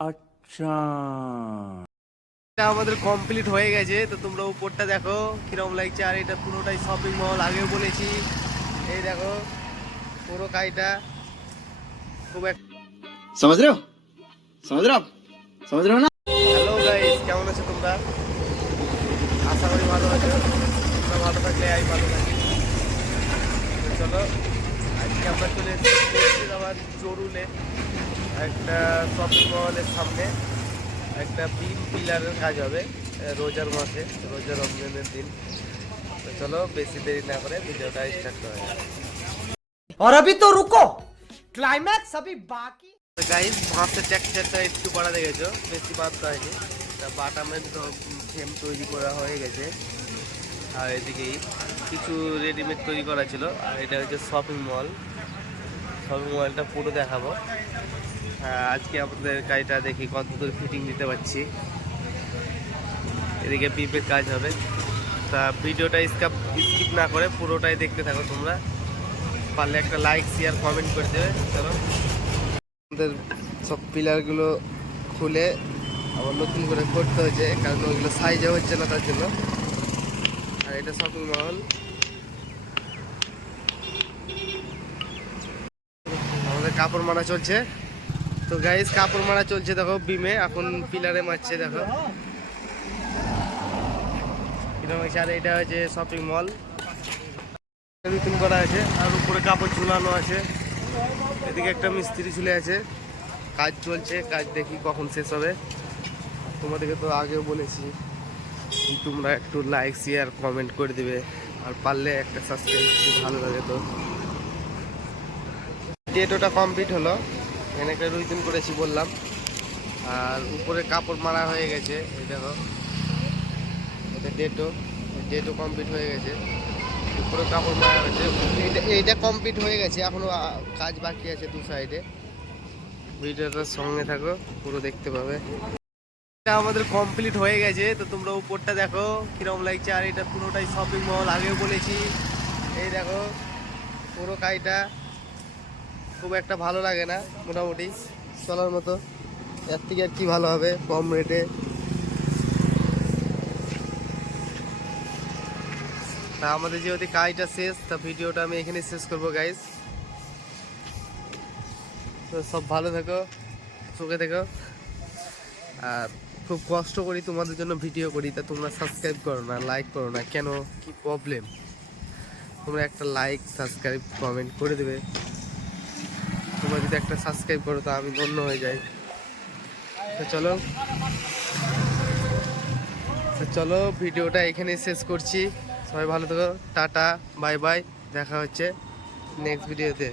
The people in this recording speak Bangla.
আচ্ছা, এটা আমাদের কমপ্লিট হয়ে গেছে। তো তোমরা উপরটা দেখো কিরকম লাগছে। আর এটা পুরোটাই শপিং মল, আগেও বলেছি। এই দেখো পুরো কাইটা খুব এক। समझ रहे हो समझ रहे हो आप समझ रहे हो ना। হ্যালো গাইস, কেমন আছো তোমরা? আশা করি ভালো আছো। তোমরা ভালো থাকলে আমি ভালো থাকি। তো চলো, আজকে আমরা চলে এসেছি মুর্শিদাবাদ জরুলে একটা শপিং মলের সামনে। একটা বিম পিলারের কাজ হবে রোজার মাসে, রোজা রমজানের দিন। তো চলো, বেশি দেরি না করে ভিডিওটা স্টার্ট করা যাক। और अभी तो रुको, क्लाइमैक्स अभी बाकी। গাইস, বাঁশের টেক্সচারটা একটু বাড়া দেখেছো, বেশি বাঁধতে হয়নি। তা বাটামের তো ফ্রেম তৈরি করা হয়ে গেছে। আর এদিকেই কিছু রেডিমেড তৈরি করা ছিল। আর এটা হচ্ছে শপিং মল। শপিং মলটা পুরো দেখাবো। হ্যাঁ, আজকে আপনাদের কাজটা দেখি কত দূর ফিটিং দিতে পারছি। এদিকে পিপের কাজ হবে। তা ভিডিওটা স্কিপ না করে পুরোটাই দেখতে থাকো তোমরা। পারলে একটা লাইক শেয়ার কমেন্ট করে দেবে। চলো, আমাদের সব পিলারগুলো খুলে আবার নতুন করে করতে হচ্ছে, কারণ ওইগুলো সাইজে হচ্ছে না তার জন্য। আর এটা শপিং মল। আমাদের কাপড় মারা চলছে। তো গাইস, কাপড় মারা চলছে দেখো বিমে, এখন পিলারে মারছে দেখো কিরকম হয়েছে। আর এটা হচ্ছে শপিং মল, নতুন করা আছে। আর উপরে কাপড় ঝুলানো আছে। এদিকে একটা মিস্ত্রি চলে আছে, কাজ চলছে। কাজ দেখি কখন শেষ হবে। তোমাদেরকে তো আগেও বলেছি, তোমরা একটু লাইক শেয়ার কমেন্ট করে দিবে। আর পারলে একটা সাবস্ক্রাইব যদি ভালো লাগে। তো ডেটোটা কমপ্লিট হলো, এখানে একটা রুইদিন করেছি বললাম। আর উপরে কাপড় মারা হয়ে গেছে, এই দেখো এটা ডেটো কমপ্লিট হয়ে গেছে। উপরে কাপড় মারা হয়েছে, এইটা কমপ্লিট হয়ে গেছে। এখনো কাজ বাকি আছে দু সাইডে। ভিডিওটার সঙ্গে থাকো, পুরো দেখতে পাবে। এটা আমাদের কমপ্লিট হয়ে গেছে। তো তোমরা উপরটা দেখো কিরকম লাগছে। আর এটা পুরোটাই শপিং মল, আগেও বলেছি। এই দেখো পুরো কাইটা খুব একটা ভালো লাগে না, মোটামুটি চলার মতো। এর থেকে আর কি ভালো হবে কম রেটে। তা আমাদের যেহেতু কাজটা শেষ, তা ভিডিওটা আমি এখানে শেষ করবো গাইস। তো সব ভালো থেকো, সুখে থেকো। আর খুব কষ্ট করি তোমাদের জন্য ভিডিও করি, তা তোমরা সাবস্ক্রাইব করো না, লাইক করো না কেন? কি প্রবলেম? তোমরা একটা লাইক সাবস্ক্রাইব কমেন্ট করে দেবে। তোমরা যদি একটা সাবস্ক্রাইব করো তো আমি ধন্য হয়ে যাই। তো চলো ভিডিওটা এখানে শেষ করছি। সবাই ভালো থেকো, টাটা বাই বাই, দেখা হচ্ছে নেক্সট ভিডিওতে।